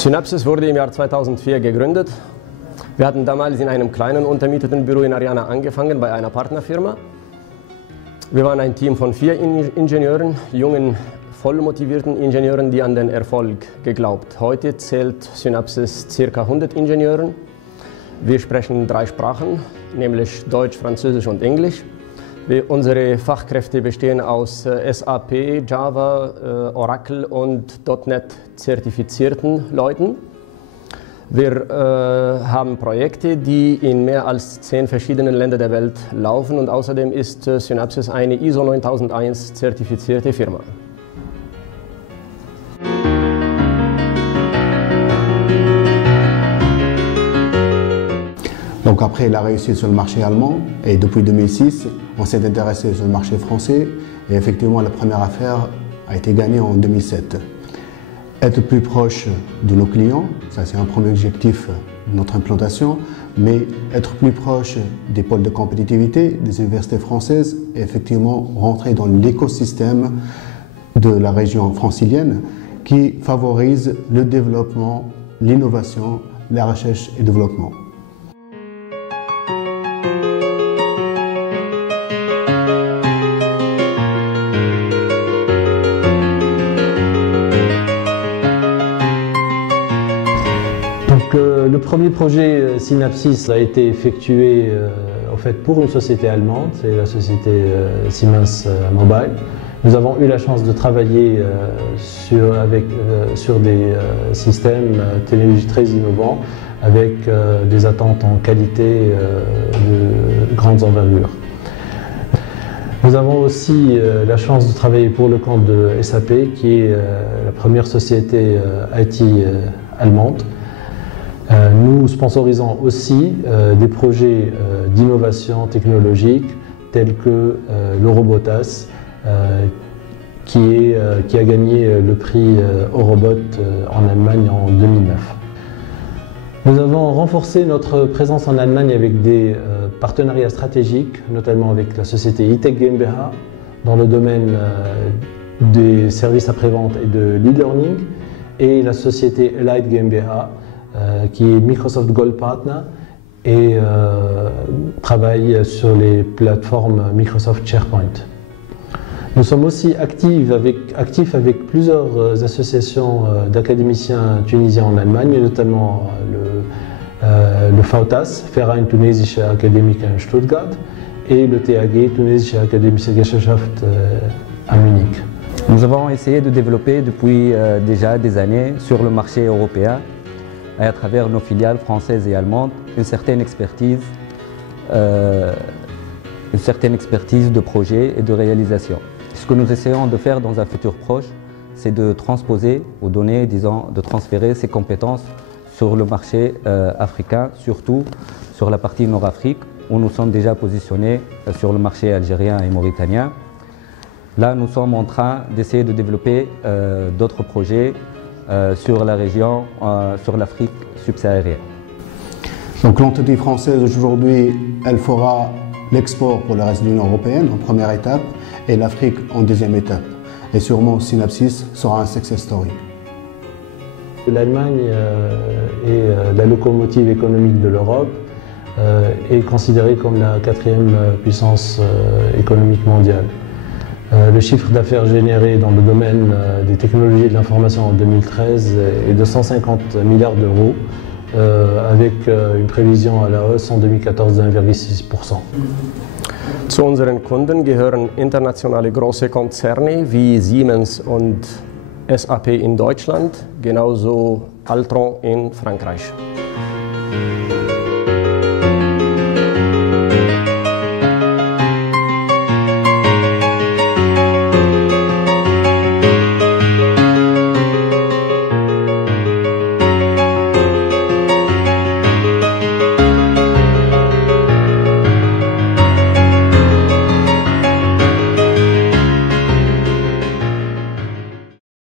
Synapsys wurde im Jahr 2004 gegründet. Wir hatten damals in einem kleinen untermieteten Büro in Ariana angefangen, bei einer Partnerfirma. Wir waren ein Team von 4 Ingenieuren, jungen, vollmotivierten Ingenieuren, die an den Erfolg geglaubt. Heute zählt Synapsys ca. 100 Ingenieuren. Wir sprechen 3 Sprachen, nämlich Deutsch, Französisch und Englisch. Unsere Fachkräfte bestehen aus SAP, Java, Oracle und .NET zertifizierten Leuten. Wir haben Projekte, die in mehr als 10 verschiedenen Ländern der Welt laufen, und außerdem ist Synapsys eine ISO 9001 zertifizierte Firma. Donc après la réussite sur le marché allemand, et depuis 2006, on s'est intéressé sur le marché français, et effectivement la première affaire a été gagnée en 2007. Être plus proche de nos clients, ça c'est un premier objectif de notre implantation, mais être plus proche des pôles de compétitivité, des universités françaises, et effectivement rentrer dans l'écosystème de la région francilienne qui favorise le développement, l'innovation, la recherche et développement. Le premier projet Synapsys a été effectué en fait pour une société allemande, c'est la société Siemens Mobile. Nous avons eu la chance de travailler sur des systèmes technologiques très innovants avec des attentes en qualité de grandes envergures. Nous avons aussi la chance de travailler pour le compte de SAP, qui est la première société IT allemande. Nous sponsorisons aussi des projets d'innovation technologique tels que le Robotas, qui a gagné le prix Eurobot en Allemagne en 2009. Nous avons renforcé notre présence en Allemagne avec des partenariats stratégiques, notamment avec la société E-Tech GmbH dans le domaine des services après-vente et de l'e-learning, et la société Elite GmbH qui est Microsoft Gold Partner et travaille sur les plateformes Microsoft SharePoint. Nous sommes aussi actifs avec plusieurs associations d'académiciens tunisiens en Allemagne, notamment le FAUTAS, Verein Tunesische Akademiker in Stuttgart, et le TAG, Tunesische Akademische Gesellschaft à Munich. Nous avons essayé de développer depuis déjà des années sur le marché européen, et à travers nos filiales françaises et allemandes, une certaine expertise de projet et de réalisation. Ce que nous essayons de faire dans un futur proche, c'est de transposer ou donner, disons, de transférer ces compétences sur le marché africain, surtout sur la partie Nord-Afrique, où nous sommes déjà positionnés sur le marché algérien et mauritanien. Là, nous sommes en train d'essayer de développer d'autres projets sur la région, sur l'Afrique subsaharienne. Donc l'entité française aujourd'hui, elle fera l'export pour le reste de l'Union européenne en première étape et l'Afrique en deuxième étape. Et sûrement Synapsys sera un success story. L'Allemagne est la locomotive économique de l'Europe, est considérée comme la 4e puissance économique mondiale. Le chiffre d'affaires généré dans le domaine des technologies de l'information en 2013 est de 150 milliards d'euros, avec une prévision à la hausse en 2014 de 1,6%. Zu unseren Kunden gehören internationale große Konzerne wie Siemens und SAP in Deutschland, genauso Altran in Frankreich.